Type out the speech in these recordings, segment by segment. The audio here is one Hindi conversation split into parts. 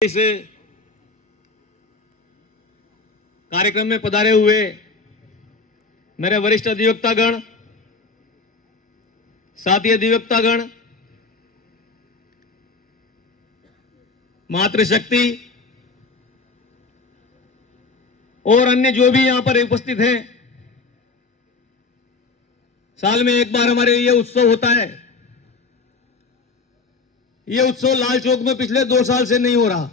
इस कार्यक्रम में पधारे हुए मेरे वरिष्ठ अधिवक्तागण, साथी अधिवक्तागण, मातृशक्ति और अन्य जो भी यहां पर उपस्थित हैं। साल में एक बार हमारे ये उत्सव होता है। ये उत्सव लाल चौक में पिछले 2 साल से नहीं हो रहा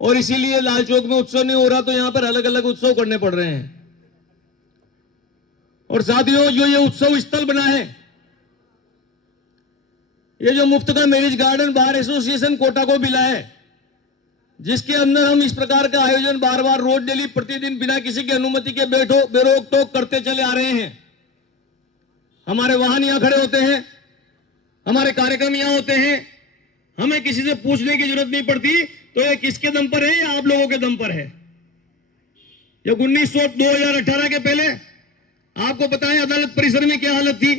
और इसीलिए लाल चौक में उत्सव नहीं हो रहा तो यहां पर अलग अलग उत्सव करने पड़ रहे हैं। और साथियों, जो ये उत्सव स्थल बना है, ये जो मुफ्त का marriage garden bar association Kota को मिला है, जिसके अंदर हम इस प्रकार का आयोजन बार बार रोज डेली प्रतिदिन बिना किसी की अनुमति के बेरोक टोक करते चले आ रहे हैं। हमारे वाहन यहां खड़े होते हैं, हमारे कार्यक्रम यहां होते हैं, हमें किसी से पूछने की जरूरत नहीं पड़ती। तो ये किसके दम पर है? या आप लोगों के दम पर है। ये 2018 के पहले आपको पता है अदालत परिसर में क्या हालत थी।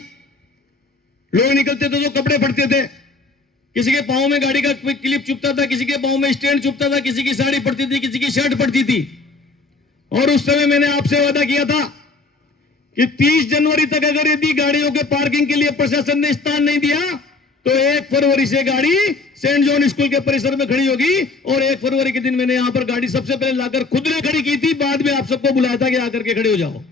लोग निकलते थे तो कपड़े फटते थे, किसी के पांव में गाड़ी का क्लिप चुभता था, किसी के पांव में स्टैंड चुभता था, किसी की साड़ी पड़ती थी, किसी की शर्ट पड़ती थी। और उस समय मैंने आपसे वादा किया था कि 30 जनवरी तक अगर यदि गाड़ियों के पार्किंग के लिए प्रशासन ने स्थान नहीं दिया तो 1 फरवरी से गाड़ी सेंट जॉन स्कूल के परिसर में खड़ी होगी। और 1 फरवरी के दिन मैंने यहां पर गाड़ी सबसे पहले लाकर खुद ने खड़ी की थी, बाद में आप सबको बुलाया था कि आकर के खड़े हो जाओ।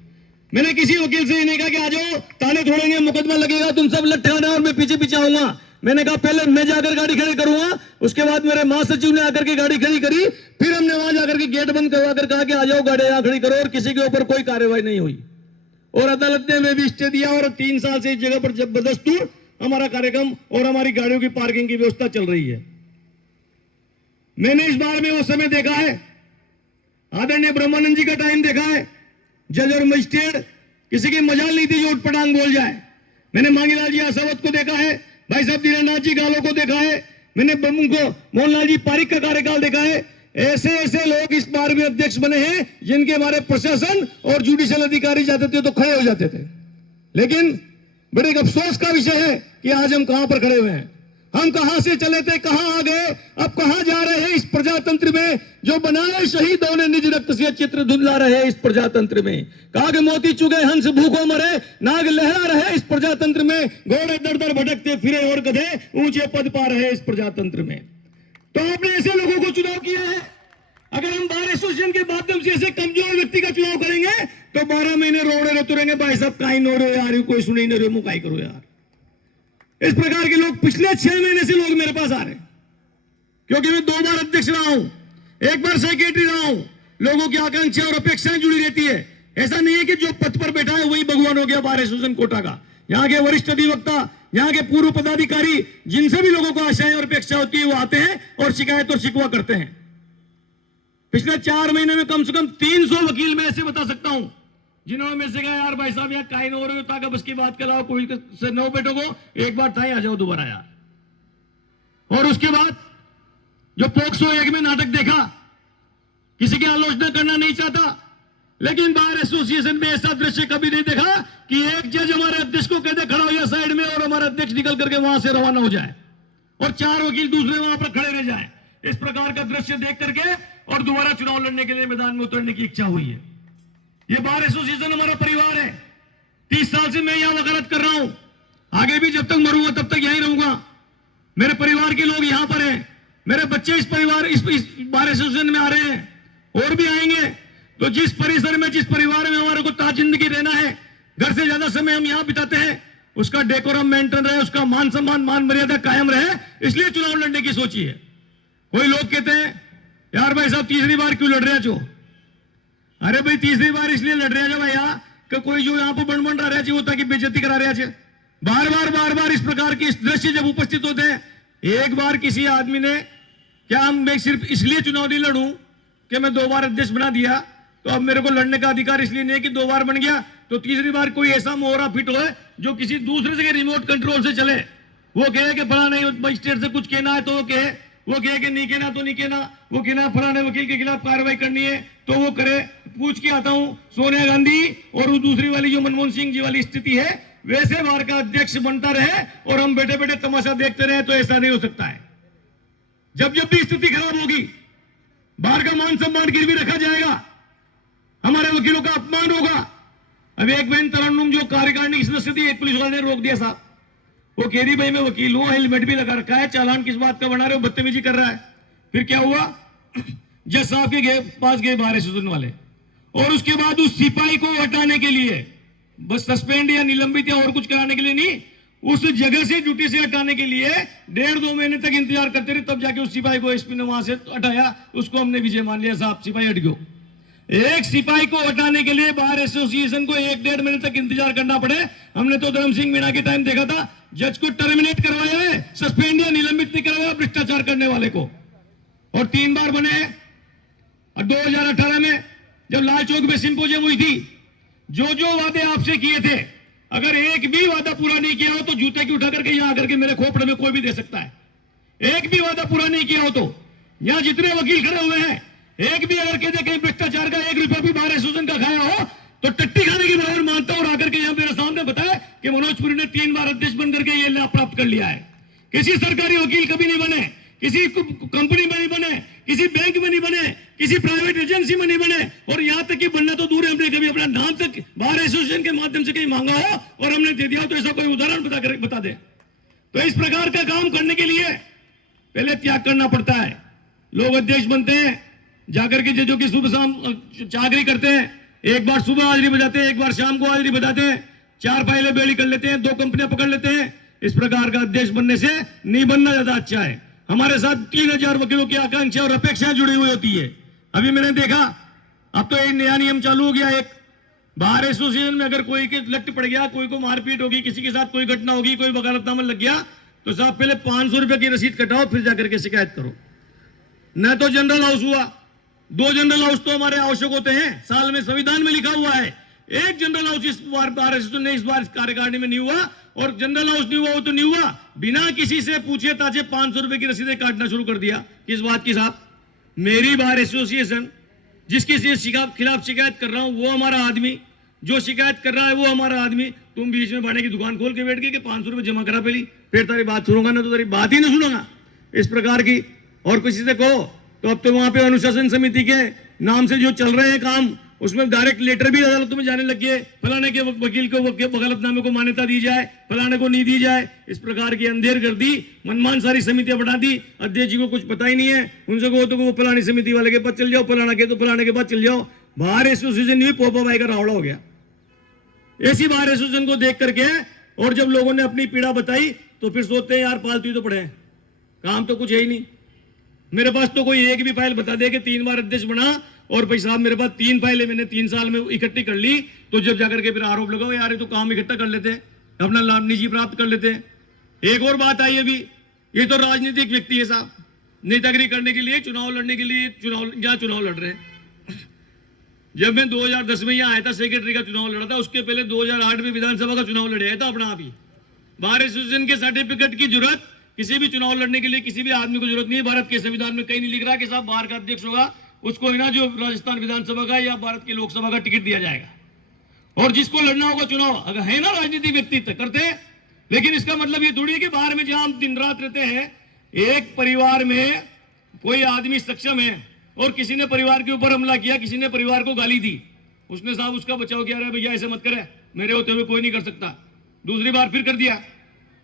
मैंने किसी वकील से नहीं कहा कि आ जाओ, ताले तोड़ेंगे, मुकदमा लगेगा, तुम सब लट्ठे आना और मैं पीछे पीछे आऊंगा। मैंने कहा पहले मैं जाकर गाड़ी खड़ी करूंगा, उसके बाद मेरे महासचिव ने आकर के गाड़ी खड़ी करी, फिर हमने वहां जाकर के गेट बंद करवा कर कहा कि आ जाओ गाड़ी यहां खड़ी करो, और किसी के ऊपर कोई कार्रवाई नहीं हुई। और अदालत ने हमें भी स्टे दिया और 3 साल से इस जगह पर जबरदस्त हमारा कार्यक्रम और हमारी गाड़ियों की पार्किंग की व्यवस्था चल रही है। मैंने इस बार में वो समय देखा है, आदरणीय ब्रह्मानंद जी का टाइम देखा है। जज और मजिस्ट्रेट किसी की मजाल नहीं थी जो उठपटांग बोल जाए। मैंने मांगीलाल जी आसावत को देखा है, भाई साहब धीरेन्द्रनाथ जी गालो को देखा है, मैंने मोहनलाल जी पारिक का कार्यकाल देखा है। ऐसे ऐसे लोग इस बार में अध्यक्ष बने हैं जिनके हमारे प्रशासन और जुडिशियल अधिकारी जाते थे तो खड़े हो जाते थे। लेकिन बड़े अफसोस का विषय है कि आज हम कहां पर खड़े हुए हैं। हम कहां से चले थे, कहां आ गए, अब कहां जा रहे हैं। इस प्रजातंत्र में जो बनाए शहीदों ने निज रक्त से चित्र धुंधला रहे इस प्रजातंत्र में। काग मोती चुगे हंस भूखों मरे, नाग लहरा रहे इस प्रजातंत्र में, घोड़े दर दर भटकते फिरे और गधे ऊंचे पद पा रहे इस प्रजातंत्र में। तो आपने ऐसे लोगों को चुनाव किया है। अगर हम बार एसोसिएशन के माध्यम से ऐसे कमजोर व्यक्ति का चुनाव करेंगे तो 12 महीने रोड़े रोतुरेंगे, भाई साहब काई नो रहे यार, कोई सुने ही नहीं रहे, मुकाई करो यार। इस प्रकार के लोग पिछले 6 महीने से लोग मेरे पास आ रहे हैं, क्योंकि मैं 2 बार अध्यक्ष रहा हूं, 1 बार सेक्रेटरी रहा हूं। लोगों की आकांक्षा और अपेक्षाएं जुड़ी रहती है। ऐसा नहीं है कि जो पद पर बैठा है वही भगवान हो गया बार एसोसिएशन कोटा का। यहाँ के वरिष्ठ अधिवक्ता, यहाँ के पूर्व पदाधिकारी, जिनसे भी लोगों को आशाएं और अपेक्षा होती है वो आते हैं और शिकायत और शिकवा करते हैं। पिछले 4 महीने में कम से कम 300 वकील मैं ऐसे बता सकता हूं जिन्होंने में से कहा यार भाई साहब यहाँ काई हो रहे हो, ताकि बस की बात कराओ, कोई से 9 बैठो को एक बार थाई आ जाओ दोबारा यार। और उसके बाद जो पोक्सो 1 में नाटक देखा, किसी की आलोचना करना नहीं चाहता, लेकिन बार एसोसिएशन में ऐसा दृश्य कभी नहीं देखा कि एक जज हमारे अध्यक्ष को कहते खड़ा हो जाए साइड में और हमारा अध्यक्ष निकल करके वहां से रवाना हो जाए और 4 वकील दूसरे वहां पर खड़े रह जाए। इस प्रकार का दृश्य देख करके और दोबारा चुनाव लड़ने के लिए मैदान में उतरने की इच्छा हुई है। ये बार एसोसिएशन हमारा परिवार है। 30 साल से मैं यहां वकालत कर रहा हूं, आगे भी जब तक मरूंगा तब तक यहीं रहूंगा। मेरे परिवार के लोग यहां पर हैं, मेरे बच्चे इस बार एसोसिएशन में आ रहे हैं और भी आएंगे। तो जिस परिसर में, जिस परिवार में हमारे को ताज जिंदगी रहना है, घर से ज्यादा समय हम यहां बिताते हैं, उसका डेकोरम मेंटेन रहे, उसका मान सम्मान मान मर्यादा कायम रहे, इसलिए चुनाव लड़ने की सोची है। कोई लोग कहते हैं यार भाई साहब तीसरी बार क्यों लड़ रहे हो? अरे भाई तीसरी बार इसलिए लड़ रहे हैं भैया कि कोई जो यहां पर बन रहा है वो ताकि बेइज्जती करा रहे हैं। बार बार इस प्रकार के दृश्य जब उपस्थित होते हैं, एक बार किसी आदमी ने क्या मैं सिर्फ इसलिए चुनाव नहीं लड़ूं कि मैं 2 बार अध्यक्ष बना दिया तो अब मेरे को लड़ने का अधिकार इसलिए नहीं कि 2 बार बन गया तो तीसरी बार कोई ऐसा मोहरा फिट हो जो किसी दूसरे से रिमोट कंट्रोल से चले। वो कहे कि फला नहीं मजिस्ट्रेट से कुछ कहना है तो वो कहे कि नहीं कहना तो नहीं कहना, वो कहना फलाने वकील के खिलाफ कार्रवाई करनी है तो वो करे। पूछ के आता हूं सोनिया गांधी और वो दूसरी वाली जो मनमोहन सिंह जी वाली स्थिति है, वैसे बार का अध्यक्ष बनता रहे और हम बैठे बैठे तमाशा देखते रहे, तो ऐसा नहीं हो सकता है। जब जब भी स्थिति खराब होगी, बाहर का मान सम्मान गिरवी रखा जाएगा, हमारे वकीलों का अपमान होगा। अब एक बहन तरन्नुम जो कार्यकारिणी की सदस्य थी, एक पुलिस वाले ने रोक दिया साहब, वो कह रही भाई मैं वकील हूं, हेलमेट भी लगा रखा है, चालान किस बात का बना रहे हो, बदतमीजी कर रहा है। फिर क्या हुआ, जज साहब के पास गए बार एसोसिएशन वाले, और उसके बाद उस सिपाही को हटाने के लिए, बस सस्पेंड या निलंबित या और कुछ कराने के लिए नहीं, उस जगह से ड्यूटी से हटाने के लिए 1.5-2 महीने तक इंतजार करते रहे, तब जाके उस सिपाही को एसपी ने वहां से हटाया। उसको हमने विजय मान लिया, साहब सिपाही हट गयो। एक सिपाही को हटाने के लिए बार एसोसिएशन को 1-1.5 महीने तक इंतजार करना पड़े। हमने तो धर्म सिंह मीणा के टाइम देखा था, जज को टर्मिनेट करवाया है, सस्पेंड या निलंबित नहीं करवाया भ्रष्टाचार करने वाले को, और 3 बार बने। और 2018 में जब लाल चौक में सिंपोजियम हुई थी, जो जो वादे आपसे किए थे, अगर एक भी वादा पूरा नहीं किया हो तो जूते की उठा करके यहां आकर के मेरे खोपड़े में कोई भी दे सकता है। एक भी वादा पूरा नहीं किया हो तो यहां जितने वकील खड़े हुए हैं, एक भी अगर कहते कहीं भ्रष्टाचार का 1 रुपया भी बार एसोसिएशन का खाया हो तो टट्टी खाने की बराबर मानता हूं। और आकर के यहां मेरे सामने बताया कि मनोज पुरी ने 3 बार अध्यक्ष बन करके ये लाभ प्राप्त कर लिया है। किसी सरकारी वकील कभी नहीं बने, किसी कंपनी में नहीं बने, किसी बैंक में नहीं बने, किसी प्राइवेट एजेंसी में नहीं बने, और यहां तक कि बनना तो दूर है, हमने कभी अपना नाम तक बार एसोसिएशन के माध्यम से कहीं मांगा हो और हमने दे दिया, तो ऐसा कोई उदाहरण बता दे। तो इस प्रकार का काम करने के लिए पहले त्याग करना पड़ता है। लोग अध्यक्ष बनते हैं, जाकर के जो कि सुबह शाम चाकरी करते हैं, एक बार सुबह हाजिरी बजाते हैं, एक बार शाम को हाजिरी बजाते हैं, 4 फाइलें बेड़ी कर लेते हैं, 2 कंपनियां पकड़ लेते हैं। इस प्रकार का अध्यक्ष बनने से नहीं बनना ज्यादा अच्छा है। हमारे साथ 3000 वकीलों की आकांक्षा और अपेक्षाएं जुड़ी हुई होती है। अभी मैंने देखा, अब तो एक नया नियम चालू हो गया, एक बार एसोसिएशन में अगर कोई के लट पड़ गया, कोई को मारपीट होगी, किसी के साथ कोई घटना होगी, कोई वकालतनामा लग गया, तो साहब पहले 500 रुपए की रसीद कटाओ, फिर जाकर के शिकायत करो। न तो जनरल हाउस हुआ, 2 जनरल हाउस तो हमारे आवश्यक होते हैं, साल में संविधान में लिखा हुआ है। एक जनरल हाउस इस बार एसोसिएशन ने इस बार कार्यकारिणी में नहीं हुआ, और जनरल हाउस नहीं हुआ वो तो नहीं हुआ, बिना किसी से पूछे ताजे 500 रुपए की रसीदें काटना शुरू कर दिया। किस बात की साहब? मेरी बार एसोसिएशन जिसके खिलाफ शिकायत कर रहा हूं वो हमारा आदमी, जो शिकायत कर रहा है वो हमारा आदमी, तुम बीच में भाड़े की दुकान खोल के बैठ गए कि 500 रुपए जमा करा पहली, फिर तारी बात सुनूंगा ना तो तारी बात ही नहीं सुनूंगा, इस प्रकार की। और किसी से कहो तो अब तो वहां पे अनुशासन समिति के नाम से जो चल रहे हैं काम, उसमें डायरेक्ट लेटर भी अदालत में जाने लग गए, फलाने के वकील को वकालतनामे को मान्यता दी जाए, फलाने को नहीं दी जाए। इस प्रकार की अंधेर कर दी, मनमान सारी समितियां बढ़ा दी। अध्यक्ष जी को कुछ पता ही नहीं है, उनसे कहो तो वो फलानी समिति वाले के पास चल जाओ, फलाना के तो फलाने के पास चल जाओ। बार एसोसिएशन भी पोपा भाई का रावड़ा हो गया। ऐसी बार एसोसिएशन को देख करके, और जब लोगों ने अपनी पीड़ा बताई तो फिर सोचते हैं यार फालतू ही तो पड़े, काम तो कुछ है ही नहीं। मेरे पास तो कोई एक भी फाइल बता दे कि 3 बार अध्यक्ष बना, और भाई साहब मेरे पास 3 फाइलें मैंने 3 साल में इकट्ठी कर ली, तो जब जाकर के फिर आरोप लगाओ यार ये तो काम इकट्ठा कर लेते हैं, अपना लाभ निजी प्राप्त कर लेते हैं। एक और बात आई अभी, ये तो राजनीतिक व्यक्ति है साहब, नेतागिरी करने के लिए, चुनाव लड़ने के लिए चुनाव लड़ रहे हैं। जब मैं 2010 में यहाँ आया था, सेक्रेटरी का चुनाव लड़ा था, उसके पहले 2008 में विधानसभा का चुनाव लड़ाया था अपना आप ही। बार एसोसिएशन के सर्टिफिकेट की जरूरत किसी भी चुनाव लड़ने के लिए किसी भी आदमी को जरूरत नहीं है। भारत के संविधान में कहीं नहीं लिख रहा कि साहब बार का अध्यक्ष होगा उसको है ना जो राजस्थान विधानसभा का या भारत की लोकसभा का टिकट दिया जाएगा, और जिसको लड़ना होगा चुनाव, अगर है ना राजनीतिक व्यक्तित्व करते हैं। लेकिन इसका मतलब ये थोड़ी है कि बाहर में जहां हम दिन रात रहते हैं, एक परिवार में कोई आदमी सक्षम है और किसी ने परिवार के ऊपर हमला किया, किसी ने परिवार को गाली दी, उसने साहब उसका बचाव किया, अरे भैया ऐसे मत करे, मेरे होते हुए कोई नहीं कर सकता। दूसरी बार फिर कर दिया,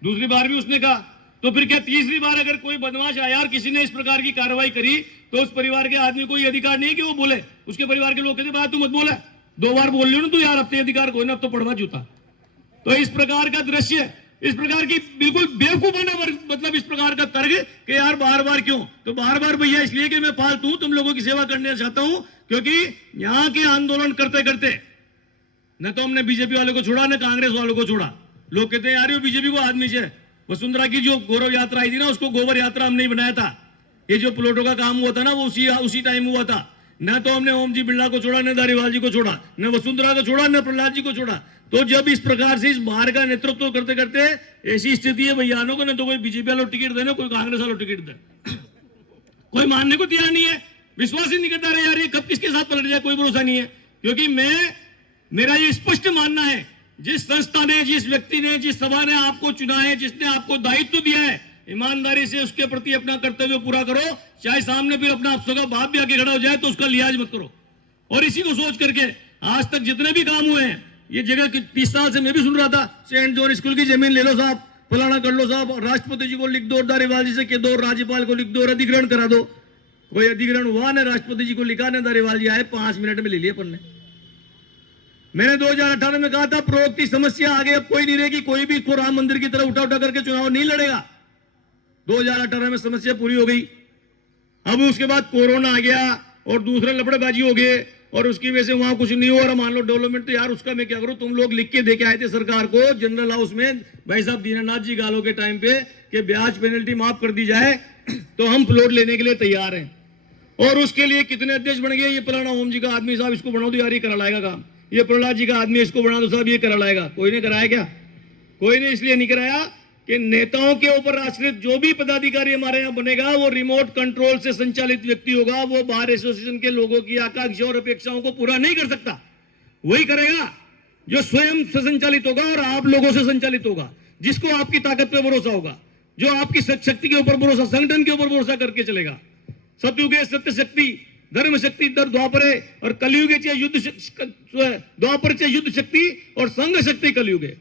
दूसरी बार भी उसने कहा, तो फिर क्या तीसरी बार अगर कोई बदमाश आया और किसी ने इस प्रकार की कार्रवाई करी तो उस परिवार के आदमी को ये अधिकार नहीं कि वो बोले। उसके परिवार के लोग कहते बात तू मत बोले, 2 बार बोल लियो ना तू यार, अब अधिकार कोई ना, अब तो पड़वा जूता। तो इस प्रकार का दृश्य, इस प्रकार की बिल्कुल बेवकूफाना मतलब इस प्रकार का तर्क कि यार बार बार क्यों, तो बार बार भैया इसलिए कि मैं फालतू हूं, तुम लोगों की सेवा करना चाहता हूं, क्योंकि यहां के आंदोलन करते करते न तो हमने बीजेपी वालों को छोड़ा न कांग्रेस वालों को छोड़ा। लोग कहते हैं यार ये बीजेपी को आदमी से, वसुंधरा की जो गौरव यात्रा आई थी ना, उसको गोबर यात्रा हमने बनाया था। ये जो प्लॉटों का काम हुआ था ना, वो उसी टाइम हुआ था। न तो हमने ओम जी बिरला को छोड़ा, न धारीवाल जी को छोड़ा, न वसुंधरा को छोड़ा, न प्रहलाद जी को छोड़ा। तो जब इस प्रकार से इस बाहर का नेतृत्व करते करते ऐसी स्थिति है भैयानों को, न तो कोई बीजेपी वालों टिकट देना, कोई कांग्रेस वालों टिकट दे, कोई मानने को तैयार नहीं है, विश्वास ही नहीं करता रहे यार ये कब किसके साथ पलट जाए, कोई भरोसा नहीं है। क्योंकि मेरा ये स्पष्ट मानना है, जिस संस्था ने, जिस व्यक्ति ने, जिस सभा ने आपको चुना है, जिसने आपको दायित्व दिया है, ईमानदारी से उसके प्रति अपना कर्तव्य पूरा करो, चाहे सामने फिर अपना अफसों का बाप भी आके खड़ा हो जाए तो उसका लिहाज मत करो। और इसी को सोच करके आज तक जितने भी काम हुए हैं, ये जगह 30 साल से मैं भी सुन रहा था, सेंट जॉन स्कूल की जमीन ले लो साहब, फलाना कर लो साहब, राष्ट्रपति जी को लिख दो, दारीवाल जी से कह दो, राज्यपाल को लिख दो, अधिग्रहण करा दो। कोई अधिग्रहण हुआ ना, राष्ट्रपति जी को लिखा ना, दारीवाल जी आए 5 मिनट में ले लिए अपन ने। मैंने 2018 में कहा था प्रोक्ति समस्या आगे अब कोई नहीं रहेगी, कोई भी इसको राम मंदिर की तरह उठा उठा करके चुनाव नहीं लड़ेगा। 2018 में समस्या पूरी हो गई। अब उसके बाद कोरोना आ गया और दूसरे लफड़ेबाजी हो गए और उसकी वजह से वहां कुछ नहीं हो रहा। मान लो डेवलपमेंट, तो यार उसका मैं क्या करूं, तुम लोग लिख के देके आए थे सरकार को जनरल हाउस में, भाई साहब दीनानाथ जी गालो के टाइम पे कि ब्याज पेनल्टी माफ कर दी जाए तो हम प्लॉट लेने के लिए तैयार हैं। और उसके लिए कितने अध्यक्ष बन गए, ये फलाना ओम जी का आदमी साहब इसको बना दो यार, ये करा लाएगा काम, ये प्रहलाद जी का आदमी इसको बना दो साहब, ये करा लाएगा। कोई ने कराया क्या? कोई ने इसलिए नहीं कराया कि नेताओं के ऊपर आश्रित जो भी पदाधिकारी हमारे यहाँ बनेगा वो रिमोट कंट्रोल से संचालित व्यक्ति होगा। वो बार एसोसिएशन के लोगों की आकांक्षा और अपेक्षाओं को पूरा नहीं कर सकता। वही करेगा जो स्वयं से संचालित होगा और आप लोगों से संचालित होगा, जिसको आपकी ताकत पे भरोसा होगा, जो आपकी शक्ति के ऊपर भरोसा, संगठन के ऊपर भरोसा करके चलेगा। सतयुगे सत्य शक्ति, धर्म शक्ति दर द्वापरे और कलयुगे चे युद्ध, द्वापर चे युद्ध शक्ति और संघ शक्ति कलयुगे।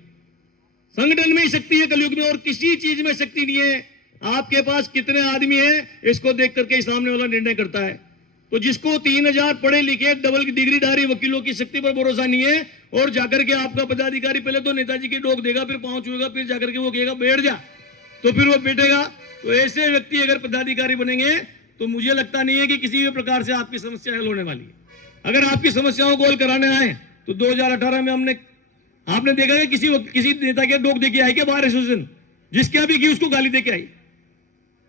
संगठन में ही शक्ति है कलयुग में, और किसी चीज में शक्ति नहीं है। आपके पास कितने आदमी हैं इसको देख करके सामने वाला निर्णय करता है। तो जिसको 3000 पढ़े लिखे डबल डिग्रीधारी वकीलों की शक्ति पर भरोसा नहीं है और जाकर के आपका पदाधिकारी पहले तो नेताजी की डोक देगा, फिर पांव छुएगा, फिर जाकर के वो कहेगा बैठ जा, तो फिर वो बैठेगा। तो ऐसे व्यक्ति अगर पदाधिकारी बनेंगे तो मुझे लगता नहीं है कि किसी भी प्रकार से आपकी समस्या हल होने वाली है। अगर आपकी समस्याओं को हल कराने आए तो 2018 में आपने देखा है किसी नेता के डोक देके आई क्या बार एसोसिएशन, जिसके अभी की उसको गाली देके आई,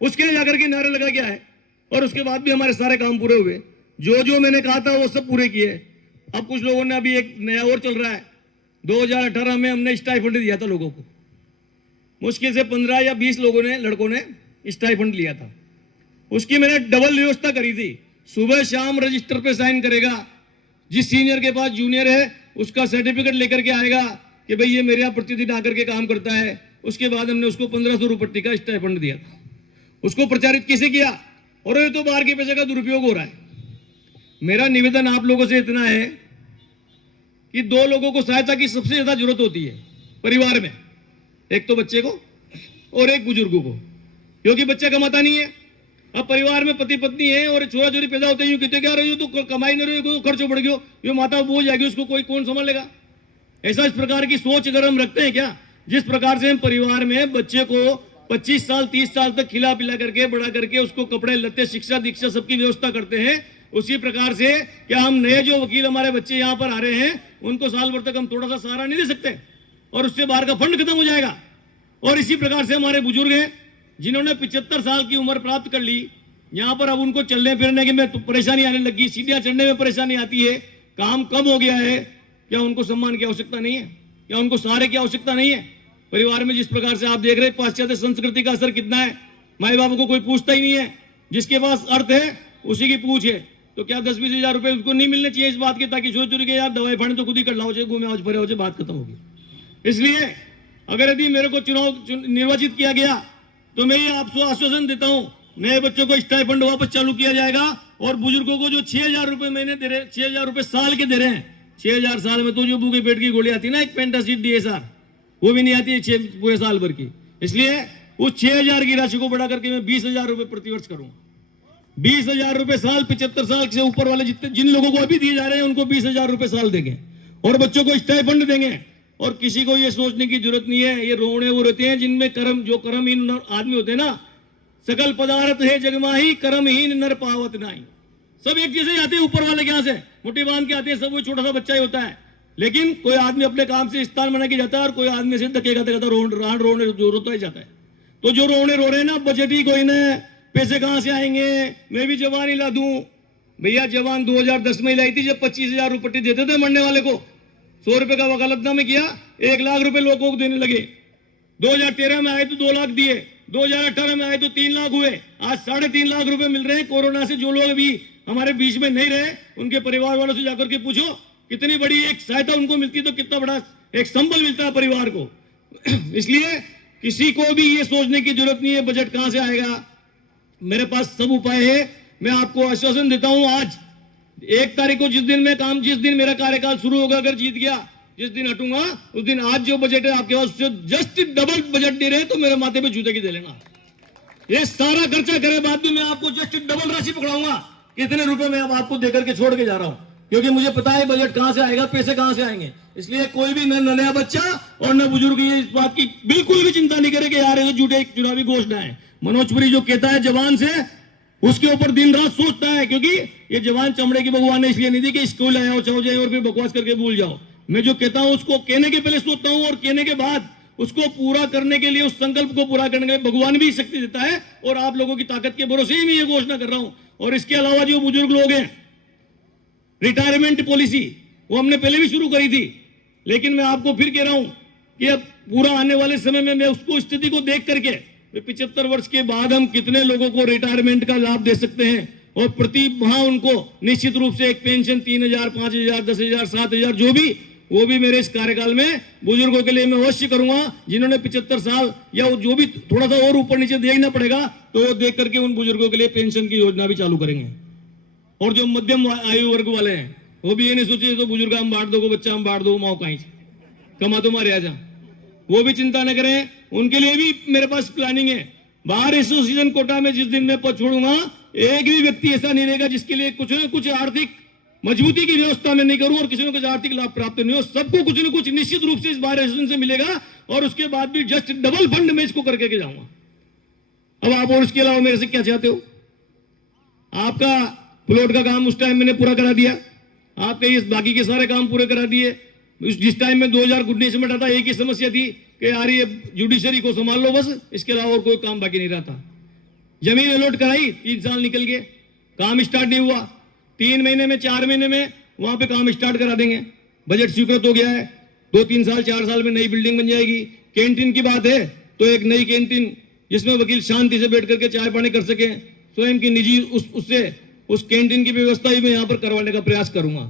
उसके जाकर के नारे लगा के आए, और उसके बाद भी हमारे सारे काम पूरे हुए। जो मैंने कहा था वो सब पूरे किए। अब कुछ लोगों ने, अभी एक नया और चल रहा है, 2018 में हमने स्टाइफंड दिया था लोगों को, मुश्किल से 15 या 20 लड़कों ने स्टाइफंड लिया था। उसकी मैंने डबल व्यवस्था करी थी। सुबह शाम रजिस्टर पे साइन करेगा, जिस सीनियर के पास जूनियर है उसका सर्टिफिकेट लेकर के आएगा कि भाई ये मेरे यहाँ प्रतिदिन आकर के काम करता है। उसके बाद हमने उसको 1500 रुपये का स्टाइफंड दिया था। उसको प्रचारित कैसे किया, और ये तो बाहर के पैसे का दुरुपयोग हो रहा है। मेरा निवेदन आप लोगों से इतना है कि 2 लोगों को सहायता की सबसे ज्यादा जरूरत होती है परिवार में, एक तो बच्चे को और एक बुजुर्गों को, क्योंकि बच्चा कमाता नहीं है। अब परिवार में पति पत्नी है और छोरा छोरी पैदा होते हैं, कहते क्या रही हो तो कमाई नहीं रही, तो खर्च बढ़ गयो, ये माता बोझ जाएगी, उसको कौन संभालेगा। ऐसा इस प्रकार की सोच अगर हम रखते हैं क्या, जिस प्रकार से हम परिवार में बच्चे को 25 साल 30 साल तक खिला पिला करके बड़ा करके उसको कपड़े लत्ते शिक्षा दीक्षा सबकी व्यवस्था करते हैं, उसी प्रकार से क्या हम नए जो वकील हमारे बच्चे यहाँ पर आ रहे हैं उनको साल भर तक हम थोड़ा सा सहारा नहीं दे सकते, और उससे बाहर का फंड खत्म हो जाएगा। और इसी प्रकार से हमारे बुजुर्ग हैं जिन्होंने 75 साल की उम्र प्राप्त कर ली, यहाँ पर अब उनको चलने फिरने की में तो परेशानी आने लगी, सीढ़ियां चढ़ने में परेशानी आती है, काम कम हो गया है। क्या उनको सम्मान की आवश्यकता नहीं है? क्या उनको सहारे की आवश्यकता नहीं है? परिवार में जिस प्रकार से आप देख रहे हैं पाश्चात्य संस्कृति का असर कितना है, माए बाप को कोई पूछता ही नहीं है, जिसके पास अर्थ है उसी की पूछ है। तो क्या 10-20 हजार रुपए उसको नहीं मिलने चाहिए इस बात के, ताकि सोच चुके यार दवाई फाड़ी तो खुद ही कर लाओ, चाहे घूमे आज भरे हो, बात खत्म होगी। इसलिए अगर यदि मेरे को चुनाव निर्वाचित किया गया तो मैं ये आपको आश्वासन देता हूं, नए बच्चों को स्टाइपेंड वापस चालू किया जाएगा, और बुजुर्गों को जो 6000 रुपए महीने दे रहे, 6000 रुपए साल के दे रहे हैं, 6000 साल में तो जो भूखे पेट की गोली आती है ना, एक पेंटासिड DSR, वो भी नहीं आती है पूरे साल भर की। इसलिए उस 6000 की राशि को बढ़ा करके मैं 20,000 रुपए प्रतिवर्ष करूंगा। 20,000 रुपए साल, 75 साल से ऊपर वाले जिन लोगों को अभी दिए जा रहे हैं उनको 20,000 रुपए साल देंगे, और बच्चों को स्टाइपेंड देंगे। और किसी को ये सोचने की जरूरत नहीं है, ये रोने वो रहते हैं जिनमें जो कर्महीन आदमी होते हैं ना, सकल पदार्थ है जगमाही कर्महीन नर पावत नहीं। सब एक जैसे आते हैं ऊपर वाले के यहाँ से मुट्ठी बांध के आते हैं, सब वो छोटा सा बच्चा ही होता है। लेकिन कोई आदमी अपने काम से स्थान बना के जाता है और कोई आदमी से धक्के खाते रोने रोता ही जाता है। तो जो रोने रो रहे हैं ना, बजट ही कोई ना, पैसे कहां से आएंगे, मैं भी जवान ही ला दूं। भैया जवान 2010 में लाई थी, जब 25,000 रुपये देते थे मरने वाले को, 100 रुपए का वकालतनामा किया, 1 लाख रुपए लोगों को देने लगे। 2013 में आए तो 2 लाख दिए, 2018 में आए तो 3 लाख हुए, आज 3.5 लाख रुपए मिल रहे हैं। कोरोना से जो लोग अभी हमारे बीच में नहीं रहे उनके परिवार वालों से जाकर के पूछो कितनी बड़ी एक सहायता उनको मिलती है, तो कितना बड़ा एक संबल मिलता है परिवार को। इसलिए किसी को भी ये सोचने की जरूरत नहीं है बजट कहां से आएगा। मेरे पास सब उपाय है। मैं आपको आश्वासन देता हूं, आज 1 तारीख को जिस दिन मेरा कार्यकाल शुरू होगा, अगर जीत गया, जिस दिन हटूंगा उस दिन आज जो बजट है आपके पास उससे जस्ट डबल बजट दे रहे तो मेरे माथे पे जूते की दे लेना। ये सारा खर्चा करे बाद में मैं आपको जस्ट डबल राशि पकड़ाऊंगा। कितने रुपए मैं अब आपको देकर के छोड़ के जा रहा हूं, क्योंकि मुझे पता है बजट कहां से आएगा, पैसे कहां से आएंगे। इसलिए कोई भी न नया बच्चा और न बुजुर्ग ये इस बात की बिल्कुल भी चिंता नहीं करे कि यार ये तो झूठे चुनावी घोषणा है। मनोज पुरी जो कहता है जवान से, उसके ऊपर दिन रात सोचता है, क्योंकि ये जवान चमड़े की भगवान ने इसलिए नहीं दी कि स्कूल आए हो चाहो जाए और फिर बकवास करके भूल जाओ। मैं जो कहता हूं उसको कहने के पहले सोचता हूं और कहने के बाद उसको पूरा करने के लिए, उस संकल्प को पूरा करने के लिए भगवान भी शक्ति देता है। और आप लोगों की ताकत के भरोसे ही मैं ये घोषणा कर रहा हूं। और इसके अलावा जो बुजुर्ग लोग हैं, रिटायरमेंट पॉलिसी वो हमने पहले भी शुरू करी थी, लेकिन मैं आपको फिर कह रहा हूं कि अब पूरा आने वाले समय में मैं उसको स्थिति को देख करके 75 वर्ष के बाद हम कितने लोगों को रिटायरमेंट का लाभ दे सकते हैं और प्रति माह उनको निश्चित रूप से एक पेंशन 3,000, 5,000, 10,000, 7,000 जो भी, वो भी मेरे इस कार्यकाल में बुजुर्गों के लिए मैं अवश्य करूंगा। जिन्होंने 75 साल या जो भी थोड़ा सा और ऊपर नीचे देखना पड़ेगा तो वो देख करके उन बुजुर्गों के लिए पेंशन की योजना भी चालू करेंगे। और जो मध्यम आयु वर्ग वाले हैं वो भी ये नहीं सोचे तो बुजुर्ग हम बांट दो, बच्चा हम बांट दो, माओ कहीं कमा तो मारे आ जा, वो भी चिंता न करें। उनके लिए भी मेरे पास प्लानिंग है। बार एसोसिएशन कोटा में जिस दिन मैं पद छोड़ूंगा, एक भी व्यक्ति ऐसा नहीं रहेगा जिसके लिए कुछ न कुछ आर्थिक मजबूती की व्यवस्था में नहीं करूं और किसी ने कुछ आर्थिक लाभ प्राप्त नहीं हो। सबको कुछ न कुछ निश्चित रूप से इस बार एसोसिएशन से मिलेगा और उसके बाद भी जस्ट डबल फंड में इसको करके जाऊंगा। अब आप और इसके अलावा मेरे से क्या चाहते हो? आपका प्लॉट का काम उस टाइम मैंने पूरा करा दिया, आपके ये बाकी के सारे काम पूरे करा दिए। जिस टाइम में 2000 गुटनी समेटा था, एक ही समस्या थी कि यार ये जुडिशरी को संभाल लो बस, इसके अलावा और कोई काम बाकी नहीं रहा था। जमीन अलॉट कराई, 3 साल निकल गए, काम स्टार्ट नहीं हुआ। 3 महीने में 4 महीने में वहां पे काम स्टार्ट करा देंगे। बजट स्वीकृत हो गया है, 2-3 साल 4 साल में नई बिल्डिंग बन जाएगी। कैंटीन की बात है तो एक नई कैंटीन जिसमें वकील शांति से बैठ करके चाय पानी कर सके, स्वयं की निजी उस कैंटीन की व्यवस्था ही मैं यहाँ पर करवाने का प्रयास करूंगा।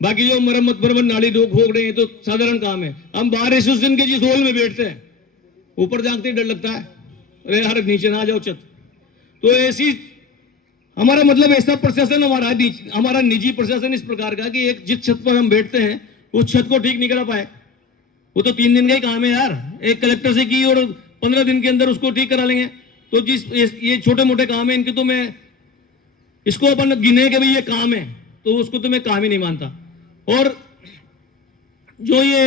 बाकी जो मरम्मत नाली ठोक रहे हैं तो साधारण काम है। हम बार एसोसिएशन के जिस हॉल में बैठते हैं, ऊपर जागते ही डर लगता है, अरे यार नीचे ना आ जाओ छत। तो ऐसी हमारा मतलब ऐसा प्रशासन हमारा निजी प्रशासन इस प्रकार का कि एक जिस छत पर हम बैठते हैं उस छत को ठीक नहीं करा पाए। वो तो 3 दिन का ही काम है यार, एक कलेक्टर से की और 15 दिन के अंदर उसको ठीक करा लेंगे। तो जिस ये छोटे मोटे काम है इनके तो मैं इसको अपन गिने के भाई ये काम है तो उसको तो मैं काम ही नहीं मानता। और जो ये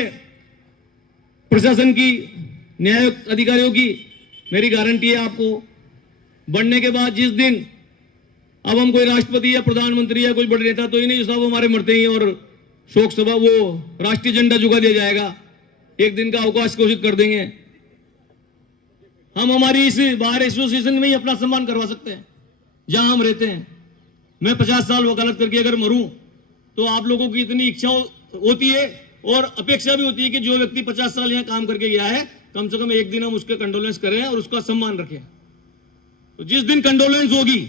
प्रशासन की, न्याय अधिकारियों की मेरी गारंटी है आपको, बढ़ने के बाद जिस दिन अब हम कोई राष्ट्रपति या प्रधानमंत्री या कोई बड़े नेता तो ही नहीं, जो साहब हमारे मरते ही और शोक सभा वो राष्ट्रीय झंडा झुका दिया जाएगा, एक दिन का अवकाश घोषित कर देंगे। हम हमारी इस बार एसोसिएशन में ही अपना सम्मान करवा सकते हैं जहां हम रहते हैं। मैं 50 साल वकालत करके अगर मरूं तो आप लोगों की इतनी इच्छा होती है और अपेक्षा भी होती है कि जो व्यक्ति 50 साल यहां काम करके गया है कम से कम एक दिन हम उसके कंडोलेंस करें और उसका सम्मान रखें। तो जिस दिन कंडोलेंस होगी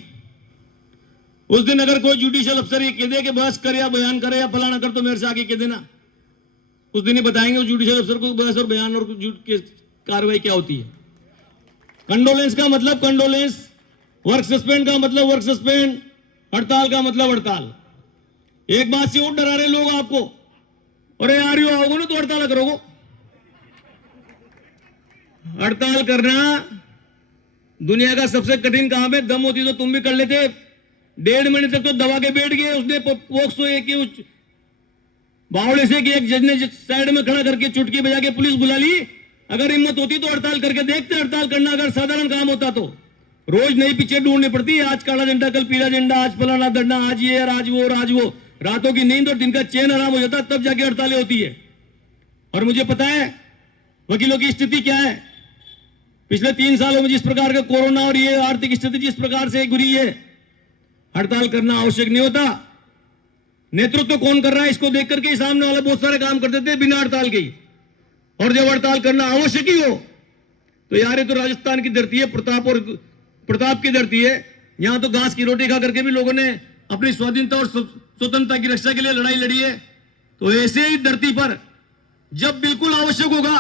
उस दिन अगर कोई जुडिशियल अफसर ये कह दे कि बहस कर या बयान करे या फलाना कर तो मेरे से आगे कह देना, उस दिन ही बताएंगे जुडिशियल अफसर को बहस और बयान और कार्रवाई क्या होती है। कंडोलेंस का मतलब कंडोलेंस, वर्क सस्पेंड का मतलब वर्क सस्पेंड, हड़ताल का मतलब हड़ताल। एक बात से और डरा रहे लोग आपको, अरे यार यो आओगे ना तो हड़ताल करोगे। हड़ताल करना दुनिया का सबसे कठिन काम है। दम होती तो तुम भी कर लेते। 1.5 महीने तक तो दबा के बैठ गए। उसने पोक्सो एक उस बावड़े से कि एक जज ने साइड में खड़ा करके चुटकी बजा के पुलिस बुला ली। अगर हिम्मत होती तो हड़ताल करके देखते। हड़ताल करना अगर साधारण काम होता तो रोज नई पिक्चर ढूंढनी पड़ती है, आज काला झंडा कल पीला झंडा, आज फलाना धरना, आज ये आज वो। रातों की नींद और दिन का चैन आराम हो जाता तब जाके हड़तालें होती है। और मुझे पता है वकीलों की स्थिति क्या है। पिछले 3 सालों में जिस प्रकार का कोरोना और ये आर्थिक स्थिति जिस प्रकार से गुजरी है, हड़ताल करना आवश्यक नहीं होता। नेतृत्व कौन कर रहा है इसको देख करके सामने वाले बहुत सारे काम कर देते हैं बिना हड़ताल के। और जब हड़ताल करना आवश्यक ही हो तो यार ये तो राजस्थान की धरती है, प्रताप की धरती है। यहां तो घास की रोटी खा करके भी लोगों ने अपनी स्वाधीनता और स्वतंत्रता की रक्षा के लिए लड़ाई लड़ी है। तो ऐसे ही धरती पर जब बिल्कुल आवश्यक होगा,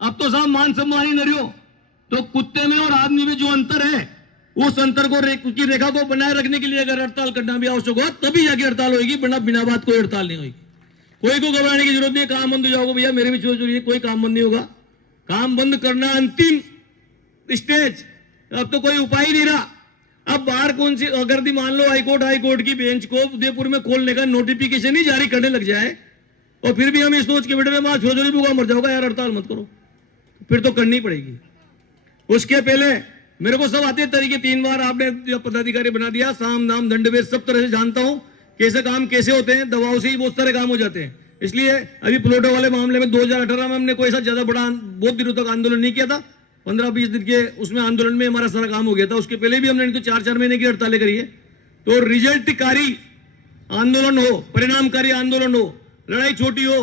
अब तो साहब मान सम्मान ही न रहो, तो कुत्ते में और आदमी में जो अंतर है, उस अंतर को की रेखा को बनाए रखने के लिए अगर हड़ताल करना भी आवश्यक हो तभी जाके हड़ताल होगी, वरना बिना बात कोई हड़ताल नहीं होगी। कोई को घबराने की जरूरत नहीं है। काम बंद हो जाओगे भैया, मेरे भी छोड़, कोई काम बंद नहीं होगा। काम बंद करना अंतिम स्टेज, अब तो कोई उपाय ही नहीं रहा। अब बाहर कौन सी, अगर भी मान लो हाईकोर्ट की बेंच को उदयपुर में खोलने का नोटिफिकेशन ही जारी करने लग जाए और फिर भी हम इस सोच के बैठे में छोजोरी भूखा मर जाओगा यार, हड़ताल मत करो, फिर तो करनी पड़ेगी। उसके पहले मेरे को सब आते तरीके, 3 बार आपने पदाधिकारी बना दिया, साम नाम दंड भेद सब तरह से जानता हूं कैसे काम कैसे होते हैं, दवाओं से ही बहुत सारे काम हो जाते हैं। इसलिए अभी प्लॉटों वाले मामले में 2018 में हमने कोई ऐसा ज्यादा बड़ा बहुत दिनों तक आंदोलन नहीं किया था, 15-20 दिन के उसमें आंदोलन में हमारा सारा काम हो गया था। उसके पहले भी हमने नहीं तो 4-4 महीने की हड़तालें करी है। तो रिजल्टकारी आंदोलन हो, परिणामकारी आंदोलन हो, लड़ाई छोटी हो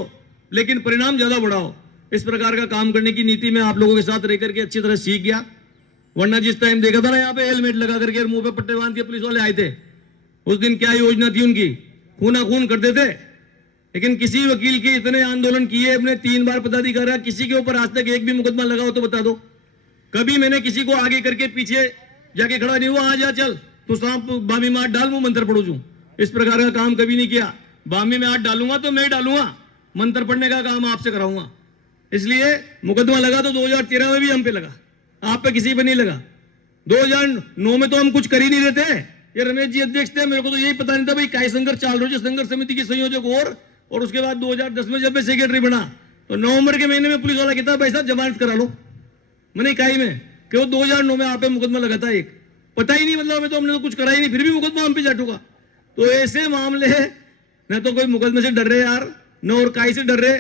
लेकिन परिणाम ज्यादा बड़ा हो, इस प्रकार का काम करने की नीति में आप लोगों के साथ रह करके अच्छी तरह सीख गया। वरना जिस टाइम देखा था ना यहाँ पे हेलमेट लगा करके मुंह पे पट्टे बांध के पुलिस वाले आए थे, उस दिन क्या योजना थी उनकी, खूना खून करते थे। लेकिन किसी वकील के इतने आंदोलन किए, अपने 3 बार पदाधिकारी, किसी के ऊपर आज तक एक भी मुकदमा लगा हो तो बता दो। कभी मैंने किसी को आगे करके पीछे जाके खड़ा नहीं हुआ, आ जा चल तो सांप बामी में हाथ डाल, मुंह मंत्र पढ़ू जू, इस प्रकार का काम कभी नहीं किया। बामी में हाथ डालूंगा तो मैं डालूंगा, मंत्र पढ़ने का काम आपसे कराऊंगा। इसलिए मुकदमा लगा तो 2013 में भी हम पे लगा, आप पे किसी पे नहीं लगा। 2009 में तो हम कुछ कर ही नहीं रहे थे, ये रमेश जी अध्यक्ष थे, मेरे को तो यही पता नहीं था भाई काय संघर्ष चाल रही है, संघर्ष समिति के संयोजक और उसके बाद 2010 में जब मैं सेक्रेटरी बना तो नवंबर के महीने में पुलिस वाला कहता भाई साहब जमानत करा लो, मैंने इकाई में क्यों 2009 में आप पे मुकदमा लगा था, एक पता ही नहीं, मतलब हमें तो हमने तो कुछ करा ही नहीं, फिर भी मुकदमा हम पे जाटूगा। तो ऐसे मामले न तो कोई मुकदमे से डर रहे यार, न और काय से डर रहे,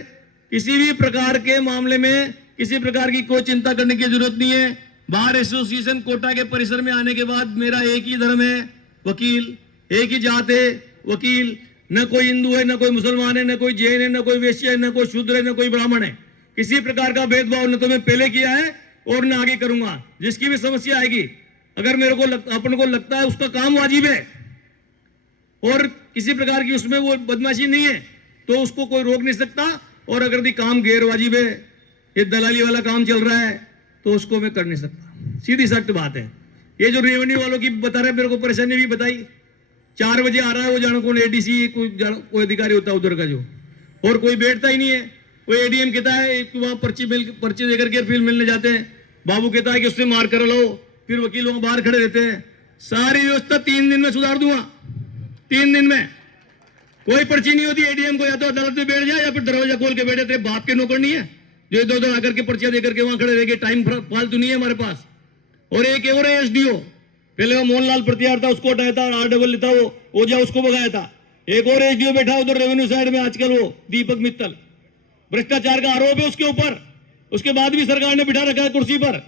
किसी भी प्रकार के मामले में किसी प्रकार की कोई चिंता करने की जरूरत नहीं है। बार एसोसिएशन कोटा के परिसर में आने के बाद मेरा एक ही धर्म है, वकील, एक ही जात है, वकील, न कोई हिंदू है, न कोई मुसलमान है, न कोई जैन है, न कोई वैश्य है, न कोई शूद्र है, न कोई ब्राह्मण है। किसी प्रकार का भेदभाव न तो मैं पहले किया है और न आगे करूंगा। जिसकी भी समस्या आएगी, अगर मेरे को अपन को लगता है उसका काम वाजिब है और किसी प्रकार की उसमें वो बदमाशी नहीं है तो उसको कोई रोक नहीं सकता, और अगर भी काम गैर वाजिब है, ये दलाली वाला काम चल रहा है तो उसको मैं कर नहीं सकता। सीधी सख्त बात है। ये जो रेवेन्यू वालों की बता रहे, मेरे को परेशानी भी बताई, 4 बजे आ रहा है वो, जानो कौन एडीसी कोई अधिकारी होता है उधर का जो, और कोई बैठता ही नहीं है। वो एडीएम कहता है वहां पर्ची देकर के फिर मिलने जाते हैं, बाबू कहता है कि उससे मार कर लो, फिर वकील वहां बाहर खड़े रहते हैं। सारी व्यवस्था 3 दिन में सुधार दूंगा, 3 दिन में। कोई पर्ची नहीं होती एडीएम को, या तो अदालत में बैठ जाए या फिर दरवाजा खोल के बैठे थे। बाप के नौकर नहीं है जो इधर उधर आकर के पर्चियां देकर के वहां खड़े रह गए, टाइम फालतू नहीं है हमारे पास। और एक और एसडीओ, पहले वो मोहनलाल प्रतिहार था, उसको हटाया था, RW था वो ओझा, उसको भगाया था। एक और एसडीओ बैठा उधर रेवेन्यू साइड में आजकल, वो दीपक मित्तल, भ्रष्टाचार का आरोप है उसके ऊपर, उसके बाद भी सरकार ने बिठा रखा है कुर्सी पर।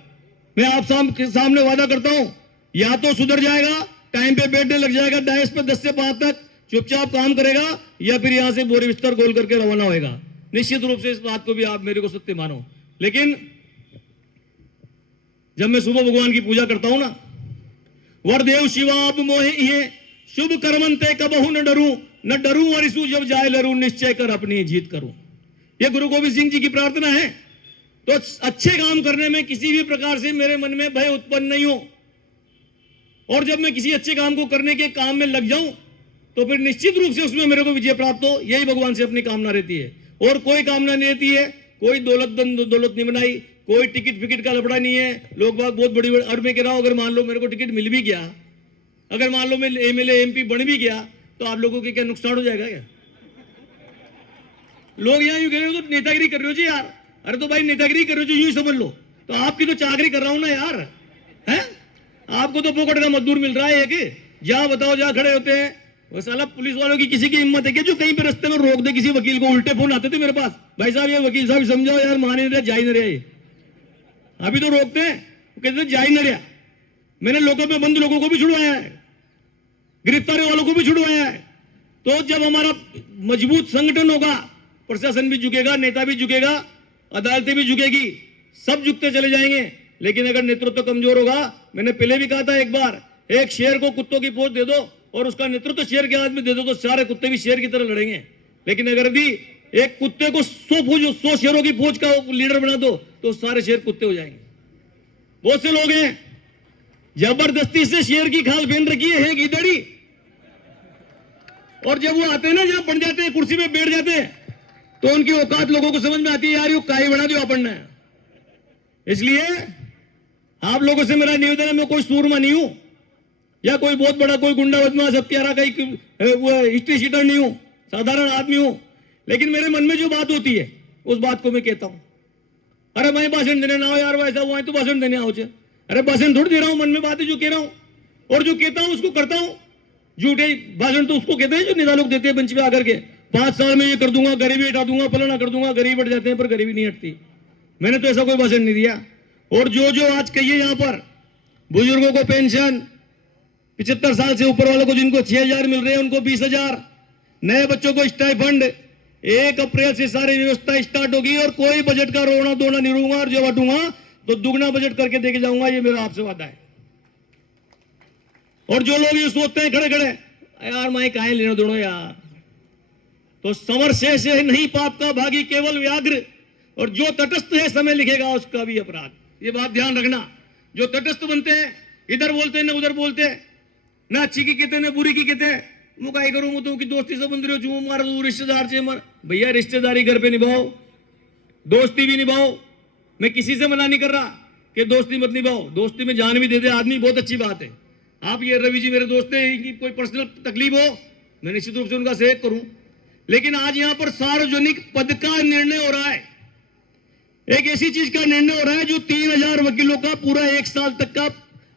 मैं आप सामने वादा करता हूं, या तो सुधर जाएगा, टाइम पे बैठने लग जाएगा, डायस पे 10 से 5 तक चुपचाप काम करेगा, या फिर यहां से बोरी बिस्तर खोल करके रवाना होएगा। निश्चित रूप से इस बात को भी आप मेरे को सत्य मानो। लेकिन जब मैं सुबह भगवान की पूजा करता हूं ना, वरदेव शिवाब मोहे शुभ कर्मंते कबहु न डरू अरिसु जब जाए लरू, निश्चय कर अपनी जीत करूं। यह गुरु गोविंद सिंह जी की प्रार्थना है। तो अच्छे काम करने में किसी भी प्रकार से मेरे मन में भय उत्पन्न नहीं हो, और जब मैं किसी अच्छे काम को करने के काम में लग जाऊं तो फिर निश्चित रूप से उसमें मेरे को विजय प्राप्त हो, यही भगवान से अपनी कामना रहती है। और कोई कामना नहीं रहती है, कोई दौलत नहीं बनाई, कोई टिकट फिकट का लफड़ा नहीं है। लोग बात बहुत बड़ी, और मैं कह रहा हूं अगर मान लो मेरे को टिकट मिल भी गया, अगर मान लो मैं एमएलए MP बन भी गया, तो आप लोगों के क्या नुकसान हो जाएगा क्या? लोग यहाँ यूं कह रहे हो तो नेतागिरी कर रहे हो जी यार। अरे तो भाई नेतागिरी कर रहे हो जो यूं समझ लो, तो आपकी तो चाकरी कर रहा हूं ना यार, है? आपको तो फोकट का मजदूर मिल रहा है एक, जहां बताओ जहां खड़े होते हैं। वो साला पुलिस वालों की किसी की हिम्मत है कि जो कहीं पे रास्ते में रोक दे किसी वकील को? उल्टे फोन आते थे मेरे पास, भाई साहब ये वकील साहब समझाओ यार, मान नहीं रहे, जा ही नहीं रहे। अभी तो रोकते हैं, कहते जा ही नहीं रहा। मैंने लोगों पे बंद लोगों को भी छुड़वाया है, गिरफ्तारी वालों को भी छुड़वाया है। तो जब हमारा मजबूत संगठन होगा, प्रशासन भी झुकेगा, नेता भी झुकेगा, अदालतें भी झुकेगी, सब झुकते चले जाएंगे। लेकिन अगर नेतृत्व कमजोर होगा, मैंने पहले भी कहा था एक बार, एक शेर को कुत्तों की फौज दे दो और उसका नेतृत्व शेर के हाथ में दे दो, तो सारे कुत्ते भी शेर की तरह लड़ेंगे। लेकिन अगर भी एक कुत्ते को 100 शेरों की फौज का लीडर बना दो, तो सारे शेर कुत्ते हो जाएंगे। बहुत से लोग हैं जबरदस्ती से शेर की खाल पहन रखी है गीदड़ी, और जब वो आते हैं ना, जहां पड़ जाते हैं, कुर्सी पे बैठ जाते हैं, तो उनकी औकात लोगों को समझ में आती है, यार ये काई बना दियो अपन ने। इसलिए आप लोगों से मेरा निवेदन है, मैं कोई सूरमा नहीं हूं या कोई बहुत बड़ा कोई गुंडा बदमाश हत्यारा का हिस्ट्री शीटर नहीं हूं, साधारण आदमी हूं, लेकिन मेरे मन में जो बात होती है उस बात को मैं कहता हूं। अरे मैं भाषण देने ना हो यार, वैसा हुआ है तो भाषण देने आओ। अरे भाषण थोड़ी दे रहा हूं, मन में बात है जो कह रहा हूं, और जो कहता हूं उसको करता हूं। झूठे भाषण तो उसको कहते हैं जो नेता लोग देते हैं मंच पे आकर के, 5 साल में ये कर दूंगा, गरीबी हटा दूंगा, फलाना कर दूंगा, गरीब हट जाते हैं पर गरीबी नहीं हटती। मैंने तो ऐसा कोई भाषण नहीं दिया। और जो आज कहिए यहां पर बुजुर्गों को पेंशन, 75 साल से ऊपर वालों को जिनको 6,000 मिल रहे हैं उनको 20,000, नए बच्चों को स्टाइफंड, 1 अप्रैल से सारी व्यवस्था स्टार्ट होगी और कोई बजट का रोना धोना नहीं रहूंगा, और जब हटूंगा तो दुगना बजट करके देके जाऊंगा, ये मेरा आपसे वादा है। और जो लोग ये सोचते हैं खड़े खड़े, यार मैं काहे लेने दोनों यार, तो समर से नहीं पाप का भागी केवल व्याघ्र, और जो तटस्थ है समय लिखेगा उसका भी अपराध। ये बात ध्यान रखना। जो तटस्थ बनते हैं, इधर बोलते हैं ना उधर बोलते हैं, ना अच्छी की कहते हैं ना बुरी की कहते हैं, मैं काय करूं, मुझे की दोस्ती से बंद रहो छू, मारा तू रिश्तेदार से मर, भैया रिश्तेदारी घर पे निभाओ, दोस्ती भी निभाओ। मैं किसी से मना नहीं कर रहा कि दोस्ती मत निभाओ, दोस्ती में जान भी दे दे आदमी, बहुत अच्छी बात है। आप ये रवि जी मेरे दोस्त हैं, इनकी कोई पर्सनल तकलीफ हो मैं निश्चित रूप से उनका सहयोग करूं, लेकिन आज यहां पर सार्वजनिक पद का निर्णय हो रहा है, एक ऐसी चीज का निर्णय हो रहा है जो 3,000 वकीलों का पूरा 1 साल तक का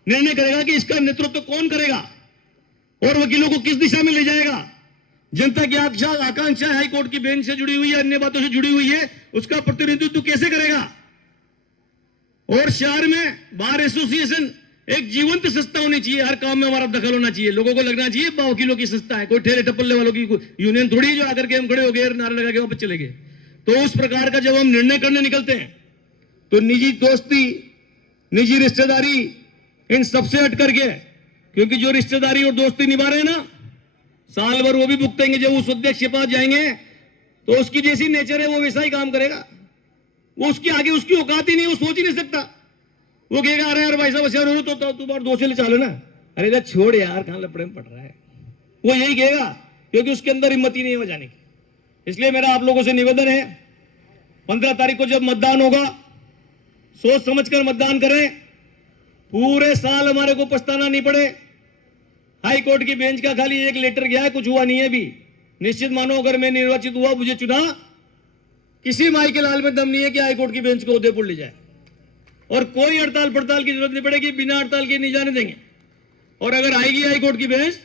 निर्णय करेगा कि इसका नेतृत्व कौन करेगा और वकीलों को किस दिशा में ले जाएगा। जनता की आकांक्षा हाईकोर्ट की बेंच से जुड़ी हुई है, अन्य बातों से जुड़ी हुई है, उसका प्रतिनिधित्व कैसे करेगा। और शहर में बार एसोसिएशन एक जीवंत संस्था होनी चाहिए, हर काम में हमारा दखल होना चाहिए, लोगों को लगना चाहिए वकीलों की संस्था है, कोई ठेले टप्पले वालों की यूनियन थोड़ी जो आकर के हम खड़े हो गए नारे लगा के वापस चले गए। तो उस प्रकार का जब हम निर्णय करने निकलते हैं तो निजी दोस्ती, निजी रिश्तेदारी, इन सबसे हट करके, क्योंकि जो रिश्तेदारी और दोस्ती निभा रहे हैं ना, साल भर वो भी भुगतेंगे, जब उस अध्यक्ष के पास जाएंगे तो उसकी जैसी नेचर है वो वैसा ही काम करेगा, वो उसके आगे उसकी औकात ही नहीं, वो सोच ही नहीं सकता। वो कहेगा अरे यार भाई साहब ऐसा रो तो तू बार 2 से चालो ना, अरे इधर छोड़ यार कहां लपड़े में पड़ रहा है, वो यही कहेगा, क्योंकि उसके अंदर हिम्मत ही नहीं है जाने की। इसलिए मेरा आप लोगों से निवेदन है, 15 तारीख को जब मतदान होगा सोच समझकर मतदान करें, पूरे साल हमारे को पछताना नहीं पड़े। हाई कोर्ट की बेंच का खाली एक लेटर गया है, कुछ हुआ नहीं है भी। निश्चित मानो अगर मैं निर्वाचित हुआ, मुझे चुना, किसी माई के लाल में दम नहीं है कि हाई कोर्ट की बेंच को उदयपुर ले जाए, और कोई हड़ताल पड़ताल की जरूरत नहीं पड़ेगी, बिना हड़ताल के नहीं जाने देंगे। और अगर आएगी हाई कोर्ट की बेंच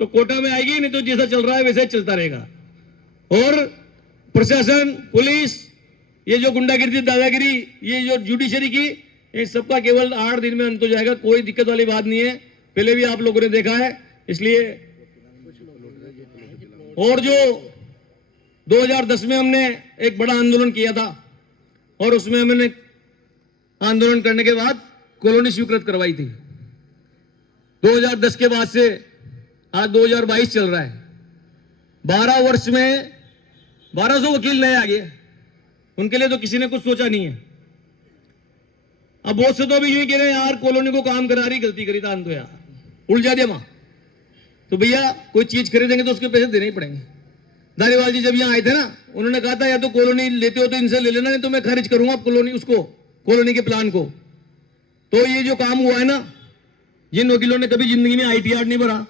तो कोटा में आएगी, नहीं तो जैसा चल रहा है वैसे चलता रहेगा। और प्रशासन, पुलिस, ये जो गुंडागिरी दादागिरी, ये जो जुडिशरी की, इन सबका केवल 8 दिन में अंत हो जाएगा, कोई दिक्कत वाली बात नहीं है, पहले भी आप लोगों ने देखा है। इसलिए और जो 2010 में हमने एक बड़ा आंदोलन किया था और उसमें हमने आंदोलन करने के बाद कॉलोनी स्वीकृत करवाई थी, 2010 के बाद से आज 2022 चल रहा है, 12 वर्ष में 1200 वकील नए आ गए, उनके लिए तो किसी ने कुछ सोचा नहीं है। अब बहुत से तो अभी यूं कह रहे हैं यार कॉलोनी को काम करा रही, गलती करी था तो यार उलझा दिया मां, तो भैया कोई चीज खरीदेंगे तो उसके पैसे देने ही पड़ेंगे। धारीवाल जी जब यहां आए थे ना, उन्होंने कहा था या तो कॉलोनी लेते हो तो इनसे ले लेना, नहीं तो मैं खारिज करूंगा कॉलोनी, उसको कॉलोनी के प्लान को। तो ये जो काम हुआ है ना, जिन वकीलों ने कभी जिंदगी में ITR नहीं भरा,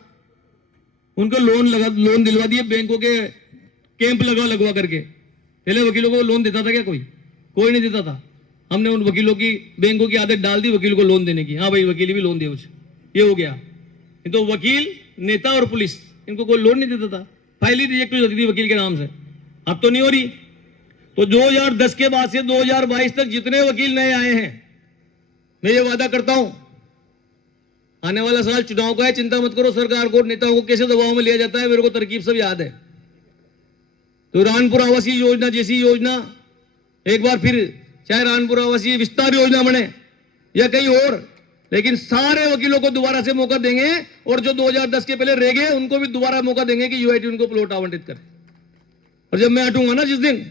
उनको लोन दिलवा दिए बैंकों के कैंप लगवा करके। पहले वकीलों को लोन देता था क्या? कोई नहीं देता था। हमने उन वकीलों की बैंकों की आदत डाल दी वकील को लोन देने की, हाँ भाई वकील भी लोन दे, ये हो गया। तो वकील, नेता और पुलिस, इनको कोई लोन नहीं देता था, फाइल ही रिजेक्ट हो जाती थी वकील के नाम से। अब तो नहीं हो रही। तो 2010 के बाद से 2022 तक जितने वकील नए आए हैं, मैं ये वादा करता हूं, आने वाला साल चुनाव का है, चिंता मत करो, सरकार को, नेताओं को कैसे दबाव में लिया जाता है मेरे को तरकीब सब याद है। तो रानपुर आवासीय योजना जैसी योजना एक बार फिर, चाहे रानपुर आवासीय विस्तार योजना बने या कहीं और, लेकिन सारे वकीलों को दोबारा से मौका देंगे, और जो 2010 के पहले रह गए उनको भी दोबारा मौका देंगे कि UIT उनको प्लॉट आवंटित करे। और जब मैं हटूंगा ना जिस दिन,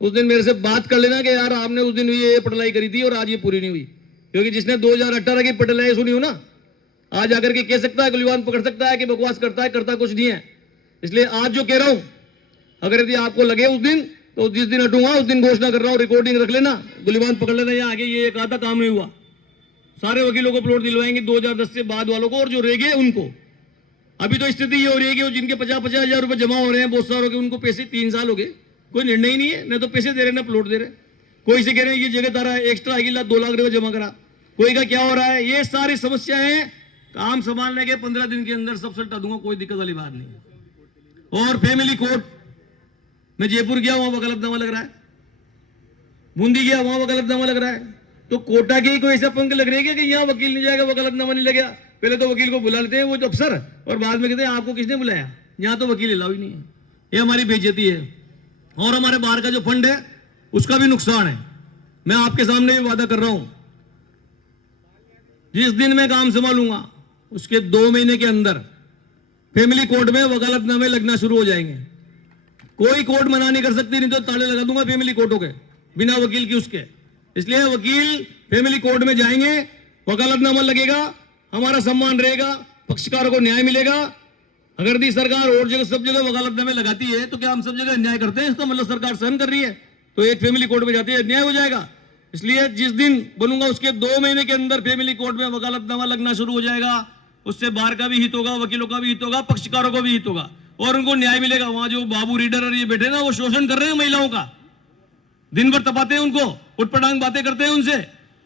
उस दिन मेरे से बात कर लेना कि यार आपने उस दिन ये पढ़ाई करी थी और आज ये पूरी नहीं हुई, क्योंकि जिसने 2018 की पटलाई सुनी हो ना, आज आकर के कह सकता है, गुलिवान पकड़ सकता है कि बकवास करता है, करता कुछ नहीं है। इसलिए आज जो कह रहा हूं, अगर यदि आपको लगे उस दिन, तो जिस दिन हटूंगा उस दिन घोषणा कर रहा हूं, रिकॉर्डिंग रख लेना, गुलिवान पकड़ लेना। यहाँ आगे ये कहा था, काम नहीं हुआ। सारे वकीलों को प्लॉट दिलवाएंगे 2010 से बाद वालों को, और जो रह गए उनको। अभी तो स्थिति ये हो रही है कि वो जिनके 50-50 हजार रुपए जमा हो रहे हैं, बहुत सारों के, उनको पैसे 3 साल हो गए, कोई निर्णय ही नहीं है, न तो पैसे दे रहे ना प्लॉट दे रहे। कोई से कह रहे हैं ये जगह तारा एक्स्ट्रा आएगी, 2 लाख रुपए जमा करा, कोई का क्या हो रहा है। ये सारी समस्याएं काम संभालने के 15 दिन के अंदर सब सल्टा दूंगा, कोई दिक्कत वाली बात नहीं। और फैमिली कोर्ट, मैं जयपुर गया, वहां वकालतनामा लग रहा है, बूंदी गया, वहां वकालतनामा लग रहा है। तो कोटा के कोई ऐसा पंख लग रही है कि यहाँ वकील नहीं जाएगा, वकालतनामा नहीं लगेगा। पहले तो वकील को बुला लेते हैं वो जो अफसर, और बाद में कहते हैं आपको किसने बुलाया, यहाँ तो वकील अलाउ ही नहीं है। ये हमारी बेइज्जती है। और हमारे बाहर का जो फंड है उसका भी नुकसान है। मैं आपके सामने भी वादा कर रहा हूं, जिस दिन मैं काम संभालूंगा उसके 2 महीने के अंदर फैमिली कोर्ट में वकालतनामे लगना शुरू हो जाएंगे। कोई कोर्ट मना नहीं कर सकती, नहीं तो ताले लगा दूंगा फैमिली कोर्टों के, बिना वकील की उसके। इसलिए वकील फैमिली कोर्ट में जाएंगे, वकालतनामा लगेगा, हमारा सम्मान रहेगा, पक्षकारों को न्याय मिलेगा। अगर दी सरकार और जगह सब जगह वकालतनामे लगाती है तो क्या हम सब जगह अन्याय करते हैं? इसका मतलब सरकार सहन कर रही है, तो एक फैमिली कोर्ट में जाती है अन्याय हो जाएगा। इसलिए जिस दिन बनूंगा उसके 2 महीने के अंदर फैमिली कोर्ट में वकालतनामा लगना शुरू हो जाएगा। उससे बाहर का भी हित होगा, वकीलों का भी हित होगा, पक्षकारों को भी हित होगा, और उनको न्याय मिलेगा। वहां जो बाबू रीडर और ये बैठे ना, वो शोषण कर रहे हैं महिलाओं का, दिन भर तपाते हैं उनको, उटपटांग बातें करते हैं उनसे।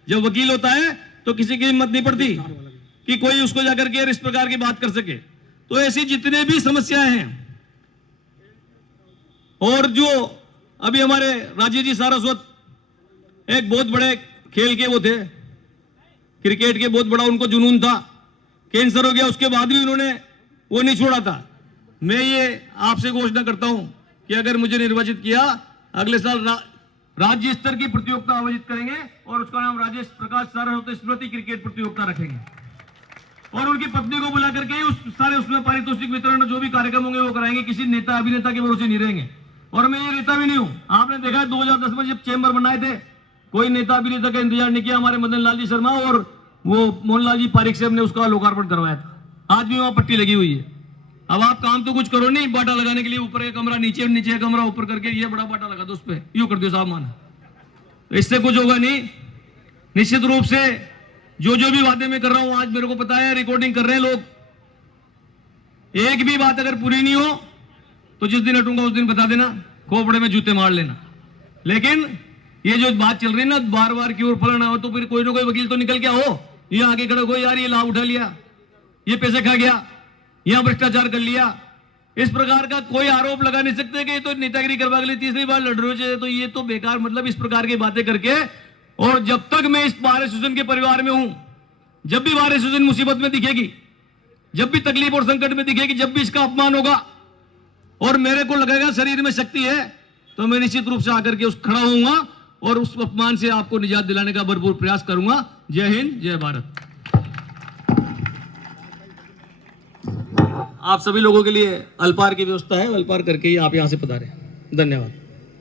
जब वकील होता है तो किसी की हिम्मत नहीं पड़ती कि कोई उसको जाकर के इस प्रकार की बात कर सके। तो ऐसी जितने भी समस्याएं हैं, और जो अभी हमारे राजीव जी सारस्वत एक बहुत बड़े खेल के वो थे, क्रिकेट के बहुत बड़ा उनको जुनून था, कैंसर हो गया, उसके बाद भी उन्होंने वो नहीं छोड़ा था। मैं ये आपसे घोषणा करता हूं कि अगर मुझे निर्वाचित किया, अगले साल राज्य स्तर की प्रतियोगिता आयोजित करेंगे, और उसका नाम राजेश प्रकाश सारस्वत स्मृति क्रिकेट प्रतियोगिता रखेंगे, और उनकी पत्नी को बुला करके उस सारे उसमें पारितोषिक वितरण जो भी कार्यक्रम होंगे वो कराएंगे। किसी नेता अभिनेता के भरोसे नहीं रहेंगे। और मैं ये नेता भी नहीं हूं। आपने देखा है 2010 में जब चैम्बर बनाए थे, कोई नेता अभिनेता का इंतजार नहीं किया। हमारे मदन लाल जी शर्मा और वो मोहनलाल जी पारिक से हमने उसका लोकार्पण करवाया था। आज भी वहां पट्टी लगी हुई है। अब आप काम तो कुछ करो नहीं, बाटा लगाने के लिए ऊपर एक कमरा, नीचे एक कमरा, ऊपर करके ये बड़ा बाटा लगा दो, उस पर यूं कर दो साहब माना, तो इससे कुछ होगा नहीं। निश्चित रूप से जो जो भी बातें मैं कर रहा हूं, आज मेरे को पता है रिकॉर्डिंग कर रहे हैं लोग, एक भी बात अगर पूरी नहीं हो तो जिस दिन हटूंगा उस दिन बता देना, खोपड़े में जूते मार लेना। लेकिन ये जो बात चल रही है ना बार बार की, और फलाना हो, तो फिर कोई ना कोई वकील तो निकल के हो, ये आगे खड़े हो, यार ये लाभ उठा लिया, ये पैसे खा गया, यहां भ्रष्टाचार कर लिया। इस प्रकार का कोई आरोप लगा नहीं सकते कि ये तो नेतागिरी करवा के लिए तीसरी बार लड़ रहे हो, तो ये तो बेकार, मतलब इस प्रकार की बातें करके। और जब तक मैं इस बार एसोसिएशन के परिवार में हूं, जब भी बार एसोसिएशन मुसीबत में दिखेगी, जब भी तकलीफ और संकट में दिखेगी, जब भी इसका अपमान होगा और मेरे को लगेगा शरीर में शक्ति है, तो मैं निश्चित रूप से आकर के उस खड़ा होऊंगा और उस अपमान से आपको निजात दिलाने का भरपूर प्रयास करूंगा। जय हिंद, जय भारत। आप सभी लोगों के लिए अल्पाहार की व्यवस्था है, अल्पाहार करके ही आप यहां से पधारें। धन्यवाद।